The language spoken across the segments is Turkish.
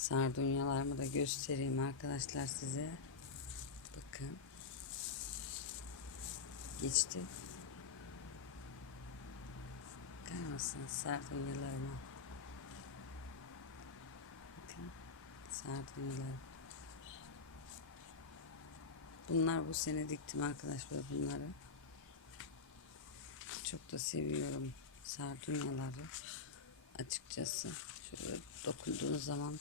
Sardunyalarımı da göstereyim arkadaşlar size. Bakın. Geçti. Bakar mısınız sardunyalarıma? Bakın. Sardunyalarım. Bunlar bu sene diktim arkadaşlar bunları. Çok da seviyorum sardunyaları. Açıkçası şöyle dokunduğunuz zaman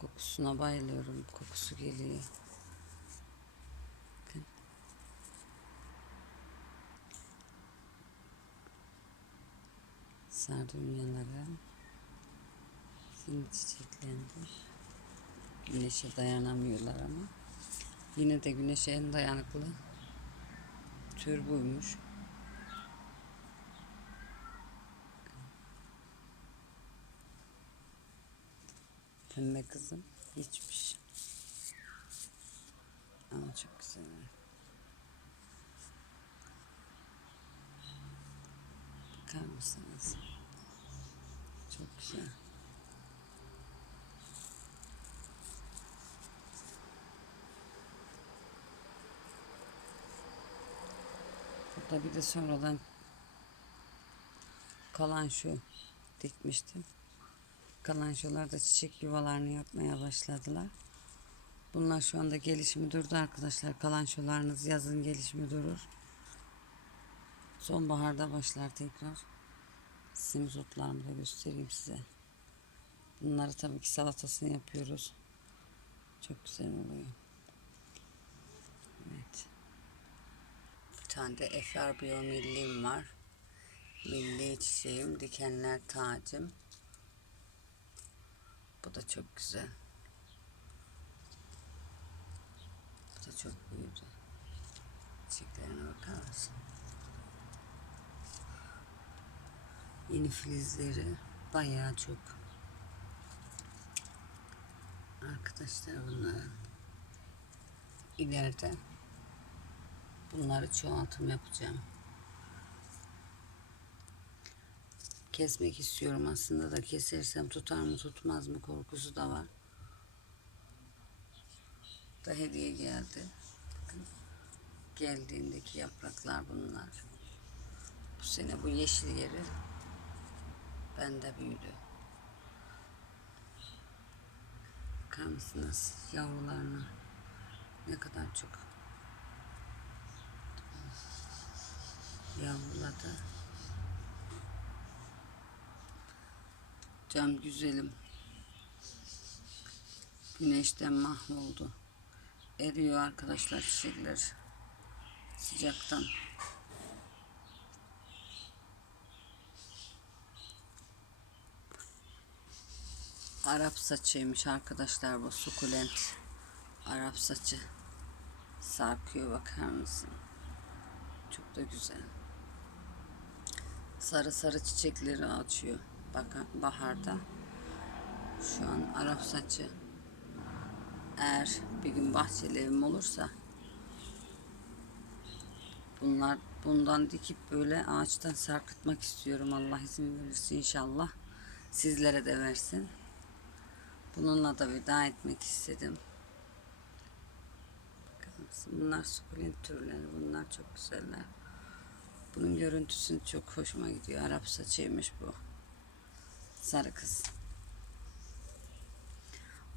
kokusuna bayılıyorum. Kokusu geliyor. Bakın. Sardunyaları şimdi çiçeklendi. Güneşe dayanamıyorlar ama yine de güneşe en dayanıklı tür buymuş. Pembe kızım geçmiş. Ama çok güzel. Bakar mısınız? Çok güzel. Burada bir de sonradan kalan şu dikmiştim. Kalançolar da çiçek yuvalarını yapmaya başladılar. Bunlar şu anda gelişimi durdu arkadaşlar. Kalançolarınız yazın gelişimi durur. Sonbaharda başlar tekrar. Simizotlarımı da göstereyim size. Bunları tabii ki salatasını yapıyoruz. Çok güzel oluyor. Evet. Bir tane de Efer Bio Milli'm var. Milli çiçeğim, dikenler tacım. Da çok güzel. Bu da çok büyüdü. Çiçeklerine bakar mısın? Yeni filizleri bayağı çok. Arkadaşlar bunları ileride bunları çoğaltım yapacağım. Kesmek istiyorum aslında da kesersem tutar mı tutmaz mı korkusu da var. Da hediye geldi. Geldiğindeki yapraklar bunlar. Bu sene bu yeşil yeri bende büyüdü. Bakar mısınız yavrularına ne kadar çok yavruladı. Cam güzelim. Güneşten mahvoldu. Eriyor arkadaşlar çiçekler. Sıcaktan. Arap saçıymış arkadaşlar bu sukulent. Arap saçı. Sarkıyor bakar mısın? Çok da güzel. Sarı sarı çiçekleri açıyor. Baharda. Şu an Arap saçı. Eğer bir gün bahçeli evim olursa bunlar bundan dikip böyle ağaçtan sarkıtmak istiyorum. Allah izin verirse inşallah. Sizlere de versin. Bununla da veda etmek istedim. Bunlar sukulent türleri. Bunlar çok güzeller. Bunun görüntüsü çok hoşuma gidiyor. Arap saçıymış bu. Sarı kız.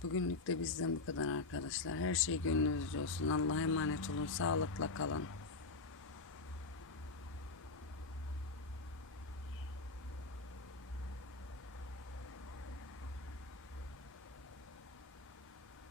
Bugünlük de bizden bu kadar arkadaşlar. Her şey gönlünüzce olsun. Allah'a emanet olun. Sağlıkla kalın.